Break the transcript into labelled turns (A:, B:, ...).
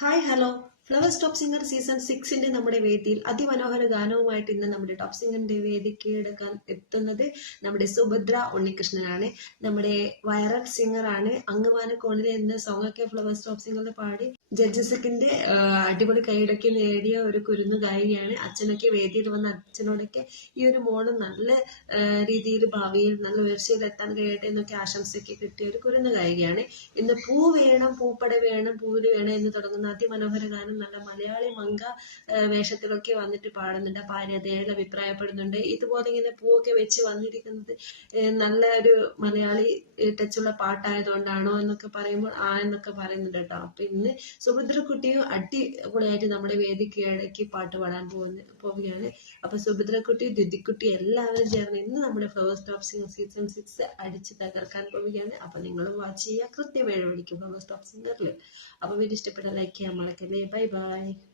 A: Hi hello flowers top singer season സിക്സിന്റെ നമ്മുടെ വേദിയിൽ അതിമനോഹര ഗാനവുമായിട്ട് ഇന്ന് നമ്മുടെ ടോപ്പ് സിംഗറിന്റെ വേദി കീഴടക്കാൻ എത്തുന്നത് നമ്മുടെ സുഭദ്ര ഉണ്ണികൃഷ്ണനാണ്. നമ്മുടെ വൈറൽ സിംഗർ ആണ്. അങ്ങുവാന കോണിലെ എന്ന സോങ് ഒക്കെ ഫ്ലവേഴ്സ് ടോപ്പ് സിംഗറിൽ പാടി ജഡ്ജസക്കിന്റെ അടിപൊളി കൈയടക്കി നേടിയ ഒരു കുരുന്നു ഗായികയാണ്. അച്ഛനൊക്കെ വേദിയിൽ വന്ന അച്ഛനോടൊക്കെ ഈ ഒരു മോൾ നല്ല രീതിയിൽ ഭാവിയിൽ നല്ല ഉയർച്ചയിൽ എത്താൻ കഴിയട്ടെ എന്നൊക്കെ ആശംസയൊക്കെ കിട്ടിയ ഒരു കുരുന്നു ഗായികയാണ്. ഇന്ന് പൂ വേണം പൂപ്പട വേണം പൂവിന് വേണം എന്ന് തുടങ്ങുന്ന അതിമനോഹര ഗാനം നല്ല മലയാളി മങ്ക വേഷത്തിലൊക്കെ വന്നിട്ട് പാടുന്നുണ്ട്. അപ്പൊ ആര്യതയുടെ അഭിപ്രായപ്പെടുന്നുണ്ട്. ഇതുപോലെ ഇങ്ങനെ പൂവൊക്കെ വെച്ച് വന്നിരിക്കുന്നത് നല്ല ഒരു മലയാളി ടച്ചുള്ള പാട്ടായതുകൊണ്ടാണോ എന്നൊക്കെ പറയുമ്പോൾ ആ എന്നൊക്കെ പറയുന്നുണ്ട് കേട്ടോ. അപ്പൊ ഇന്ന് സുഭദ്രക്കുട്ടിയും അടിപൊളിയായിട്ട് നമ്മുടെ വേദി കീഴടക്കി പാട്ട് പാടാൻ പോകുന്ന പോവുകയാണ്. അപ്പൊ സുഭദ്രക്കുട്ടി ദ്യുതിക്കുട്ടി എല്ലാവരും ചേർന്ന് ഇന്ന് നമ്മുടെ flowers top singer season six അടിച്ച് തകർക്കാൻ പോവുകയാണ്. അപ്പൊ നിങ്ങളും വാച്ച് ചെയ്യുക. കൃത്യം ഏഴ് മണിക്ക് ഫ്ലവേഴ്സ് സ്റ്റോപ്പ് സിംഗറിൽ അപ്പൊ വീഡിയോ ഇഷ്ടപ്പെട്ട ലൈക്ക് ചെയ്യാൻ മറക്കല്ലേ. Bye bye